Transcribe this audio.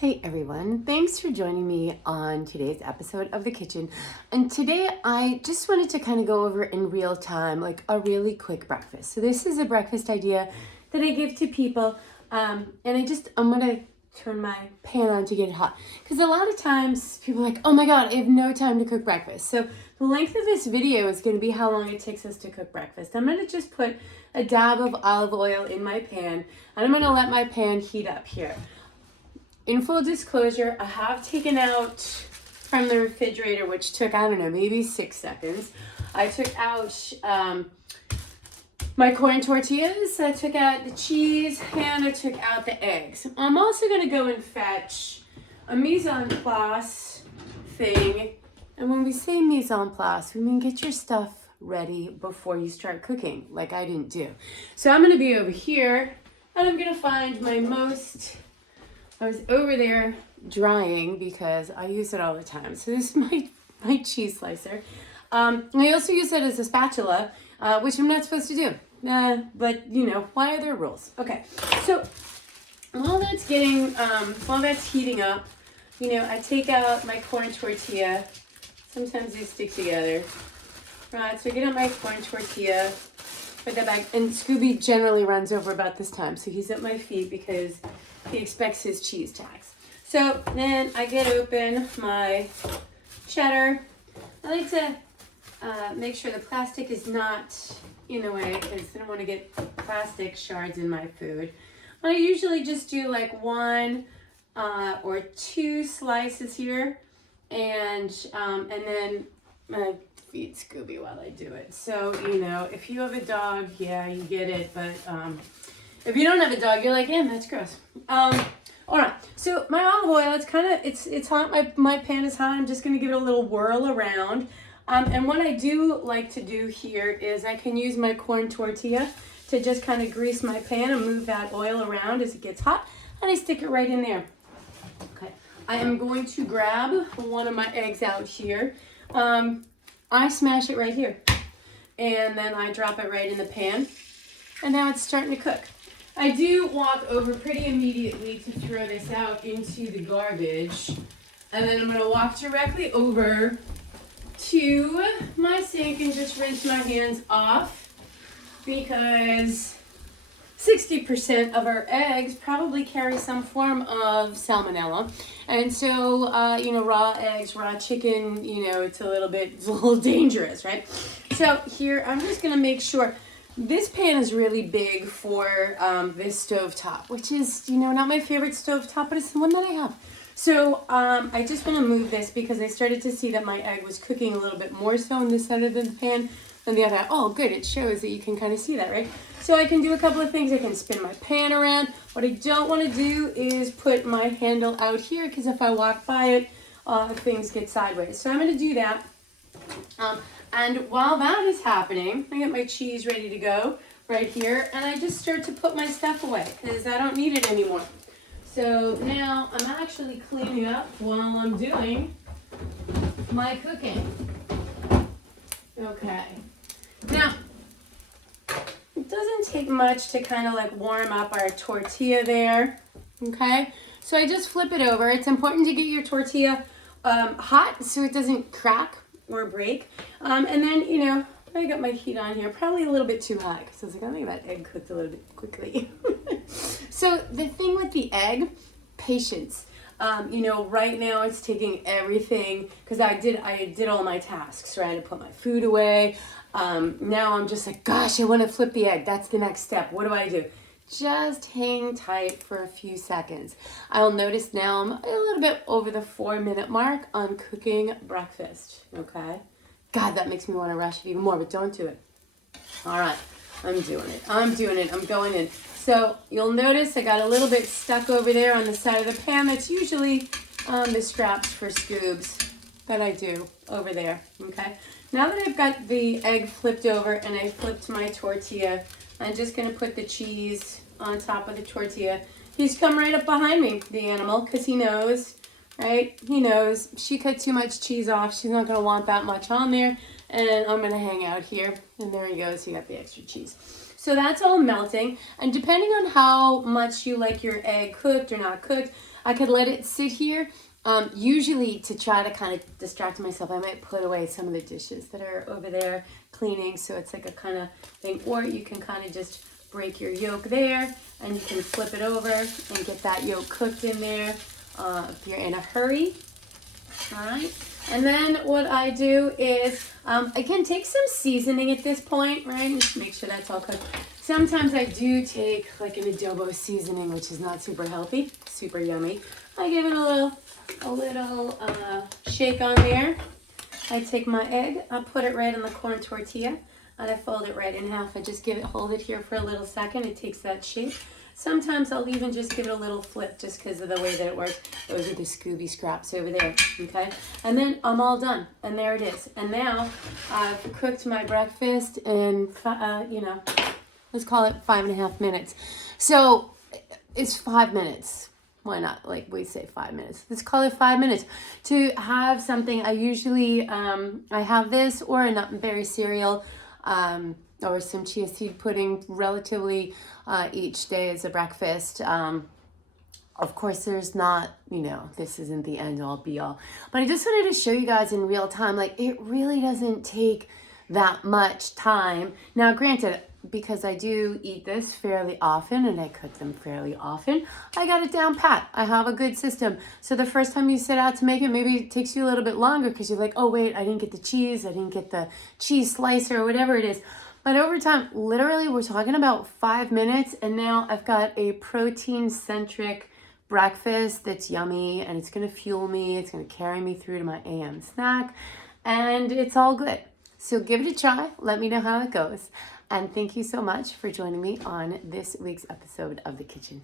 Hey everyone, thanks for joining me on today's episode of The Kitchen. And today I just wanted to kind of go over in real time, like a really quick breakfast. So this is a breakfast idea that I give to people. And I'm gonna turn my pan on to get it hot. Because a lot of times people are like, oh my God, I have no time to cook breakfast. So the length of this video is gonna be how long it takes us to cook breakfast. I'm gonna just put a dab of olive oil in my pan and I'm gonna let my pan heat up here. In full disclosure, I have taken out from the refrigerator, which took, I don't know, maybe 6 seconds. I took out my corn tortillas, I took out the cheese, and I took out the eggs. I'm also going to go and fetch a mise en place thing. And when we say mise en place, we mean get your stuff ready before you start cooking, like I didn't do. So I'm going to be over here, and I'm going to find I was over there drying because I use it all the time. So this is my cheese slicer. I also use it as a spatula, which I'm not supposed to do. But you know, why are there rules? Okay, so while that's heating up, you know, I take out my corn tortilla. Sometimes they stick together. Right, so I get out my corn tortilla, put that back, and Scooby generally runs over about this time, so he's at my feet because he expects his cheese tags. So then I get open my cheddar. I like to make sure the plastic is not in the way because I don't want to get plastic shards in my food. I usually just do like 1 or 2 slices here, and then I feed Scooby while I do it. So, you know, if you have a dog, yeah, you get it, but if you don't have a dog, you're like, yeah, that's gross. All right, so my olive oil, it's hot. My pan is hot. I'm just gonna give it a little whirl around. And what I do like to do here is I can use my corn tortilla to just kind of grease my pan and move that oil around as it gets hot, and I stick it right in there. Okay, I am going to grab one of my eggs out here. I smash it right here, and then I drop it right in the pan, and now it's starting to cook. I do walk over pretty immediately to throw this out into the garbage, and then I'm going to walk directly over to my sink and just rinse my hands off because 60% of our eggs probably carry some form of salmonella. And so, you know, raw eggs, raw chicken, you know, it's a little dangerous, right? So here, I'm just going to make sure. This pan is really big for this stovetop, which is, you know, not my favorite stovetop, but it's the one that I have. So I just want to move this because I started to see that my egg was cooking a little bit more so in this side of the pan than the other. Oh, good. It shows that you can kind of see that, right? So I can do a couple of things. I can spin my pan around. What I don't want to do is put my handle out here because if I walk by it, things get sideways. So I'm going to do that. And while that is happening, I get my cheese ready to go right here, and I just start to put my stuff away because I don't need it anymore. So now I'm actually cleaning up while I'm doing my cooking. Okay. Now, it doesn't take much to kind of like warm up our tortilla there. Okay. So I just flip it over. It's important to get your tortilla hot so it doesn't crack or break. And then, you know, I got my heat on here, probably a little bit too high because I was like, I think that egg cooked a little bit quickly. So the thing with the egg, patience. You know, right now it's taking everything because I did all my tasks, right? I put my food away. Now I'm just like, gosh, I want to flip the egg. That's the next step. What do I do? Just hang tight for a few seconds. I'll notice now I'm a little bit over the 4-minute mark on cooking breakfast, okay? God, that makes me want to rush it even more, but don't do it. All right, I'm doing it. I'm going in. So you'll notice I got a little bit stuck over there on the side of the pan. That's usually the straps for Scoobs that I do over there, okay? Now that I've got the egg flipped over and I flipped my tortilla, I'm just going to put the cheese on top of the tortilla. He's come right up behind me, the animal, because he knows, right? He knows she cut too much cheese off. She's not going to want that much on there. And I'm going to hang out here. And there he goes. He got the extra cheese. So that's all melting. And depending on how much you like your egg cooked or not cooked, I could let it sit here. Usually to try to kind of distract myself, I might put away some of the dishes that are over there cleaning. So it's like a kind of thing. Or you can kind of just break your yolk there and you can flip it over and get that yolk cooked in there if you're in a hurry. All right. And then what I do is, I can take some seasoning at this point, right? Just make sure that's all cooked. Sometimes I do take like an adobo seasoning, which is not super healthy, super yummy. I give it a little shake on there. I take my egg, I put it right on the corn tortilla, and I fold it right in half. I just hold it here for a little second. It takes that shape. Sometimes I'll even just give it a little flip just because of the way that it works. Those are the Scooby scraps over there, okay? And then I'm all done, and there it is. And now I've cooked my breakfast in, let's call it 5.5 minutes. So it's 5 minutes. Why not? Like we say 5 minutes. Let's call it 5 minutes to have something. I usually, I have this or a nut and berry cereal, or some chia seed pudding relatively each day as a breakfast. Of course, there's not, this isn't the end all be all. But I just wanted to show you guys in real time, like it really doesn't take that much time. Now, granted, because I do eat this fairly often and I cook them fairly often, I got it down pat. I have a good system. So the first time you set out to make it, maybe it takes you a little bit longer because you're like, oh wait, I didn't get the cheese, I didn't get the cheese slicer or whatever it is. But over time, literally we're talking about 5 minutes and now I've got a protein-centric breakfast that's yummy and it's gonna fuel me, it's gonna carry me through to my AM snack, and it's all good. So give it a try, let me know how it goes. And thank you so much for joining me on this week's episode of The Kitchen.